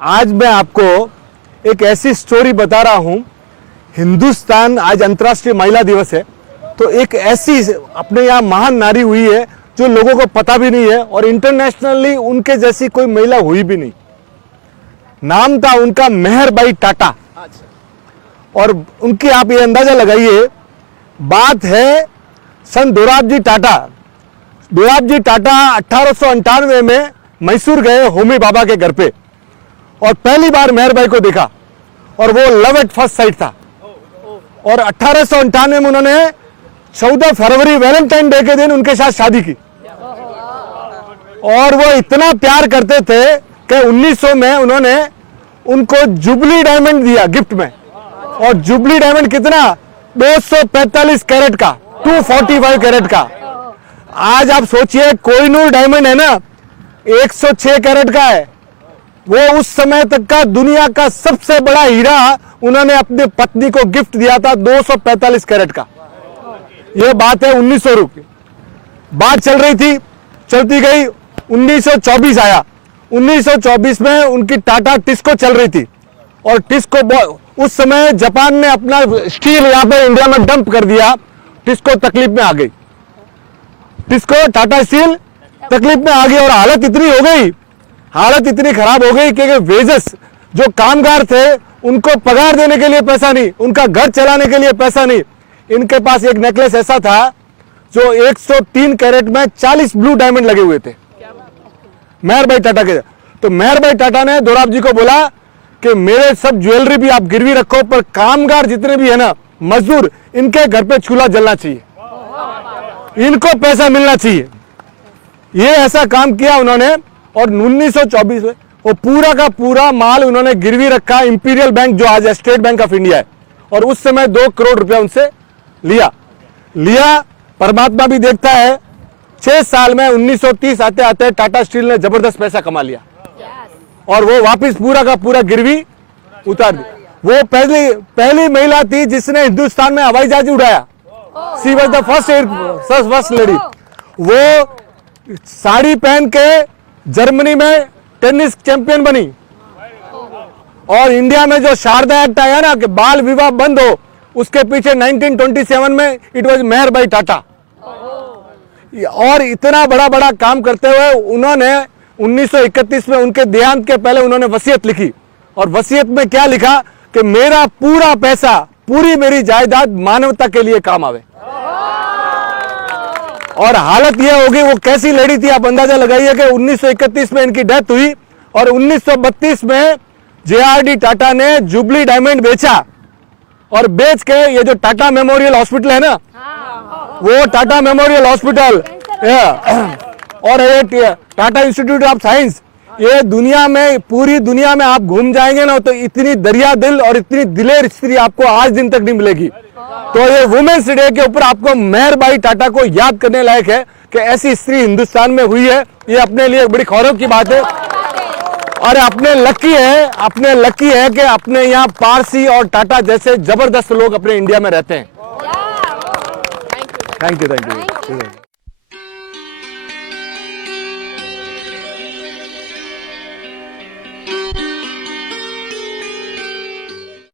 आज मैं आपको एक ऐसी स्टोरी बता रहा हूं। हिंदुस्तान, आज अंतर्राष्ट्रीय महिला दिवस है, तो एक ऐसी अपने यहाँ महान नारी हुई है जो लोगों को पता भी नहीं है और इंटरनेशनली उनके जैसी कोई महिला हुई भी नहीं। नाम था उनका मेहरबाई टाटा। और उनकी आप ये अंदाजा लगाइए, बात है सन दोराबजी टाटा। दोराबजी टाटा 1898 में मैसूर गए होमी बाबा के घर पे और पहली बार मेहरबाई को देखा और वो लव एट फर्स्ट साइट था। और 1898 में उन्होंने 14 फरवरी वैलेंटाइन डे के दिन उनके साथ शादी की और वो इतना प्यार करते थे कि 1900 में उन्होंने उनको जुबली डायमंड दिया गिफ्ट में। और जुबली डायमंड कितना? 245 कैरेट का, 245 कैरेट का। आज आप सोचिए, कोहिनूर डायमंड है ना, 106 कैरेट का है। वो उस समय तक का दुनिया का सबसे बड़ा हीरा उन्होंने अपनी पत्नी को गिफ्ट दिया था, 245 कैरेट का। यह बात है 1900 की। बात चल रही थी, चलती गई, 1924 आया। 1924 में उनकी टाटा टिस्को चल रही थी और टिस्को उस समय जापान ने अपना स्टील यहाँ पे इंडिया में डंप कर दिया। टिस्को तकलीफ में आ गई। टिस्को टाटा स्टील तकलीफ में आ गई और हालत इतनी खराब हो गई कि वेजेस, जो कामगार थे उनको पगार देने के लिए पैसा नहीं, उनका घर चलाने के लिए पैसा नहीं। इनके पास एक नेकलेस ऐसा था जो 103 कैरेट में 40 ब्लू डायमंड लगे हुए थे मेहरबाई टाटा के। तो मेहरबाई टाटा ने दोराबजी को बोला कि मेरे सब ज्वेलरी भी आप गिरवी रखो, पर कामगार जितने भी है ना, मजदूर, इनके घर पे चूल्हा जलना चाहिए, इनको पैसा मिलना चाहिए। ये ऐसा काम किया उन्होंने और 1924 में वो पूरा का पूरा माल उन्होंने गिरवी रखा। इंपीरियल बैंक, जो आज स्टेट बैंक ऑफ इंडिया है, और उस समय 2 करोड़ रुपया उनसे लिया। परमात्मा भी देखता है, 6 साल में 1930 आते आते टाटा स्टील ने जबरदस्त पैसा कमा लिया और वो वापस पूरा का पूरा गिरवी उतार दी। वो पहली महिला थी जिसने हिंदुस्तान में हवाई जहाज उड़ाया। She was the first lady. वो साड़ी पहन के जर्मनी में टेनिस चैंपियन बनी। और इंडिया में जो शारदा एक्ट आया ना कि बाल विवाह बंद हो, उसके पीछे 1927 में इट वॉज मेहरबाई टाटा। और इतना बड़ा काम करते हुए उन्होंने 1931 में उनके देहांत के पहले उन्होंने वसीयत लिखी। और वसीयत में क्या लिखा कि मेरा पूरा पैसा, पूरी मेरी जायदाद मानवता के लिए काम आवे। और हालत यह होगी, वो कैसी लेडी थी आप अंदाजा लगाइए कि 1931 में इनकी डेथ हुई और 1932 में JRD टाटा ने जुबली डायमंड बेचा और बेच के ये जो टाटा मेमोरियल हॉस्पिटल है ना, वो टाटा मेमोरियल हॉस्पिटल और ये टाटा इंस्टीट्यूट ऑफ साइंस, ये दुनिया में, पूरी दुनिया में आप घूम जाएंगे ना, तो इतनी दरिया दिल और इतनी दिलेर स्त्री आपको आज दिन तक नहीं मिलेगी। तो ये वुमेन्स डे के ऊपर आपको मेहरबाई टाटा को याद करने लायक है कि ऐसी स्त्री हिंदुस्तान में हुई है। ये अपने लिए बड़ी गौरव की बात है और अपने लकी है कि अपने यहाँ पारसी और टाटा जैसे जबरदस्त लोग अपने इंडिया में रहते हैं। Thank you.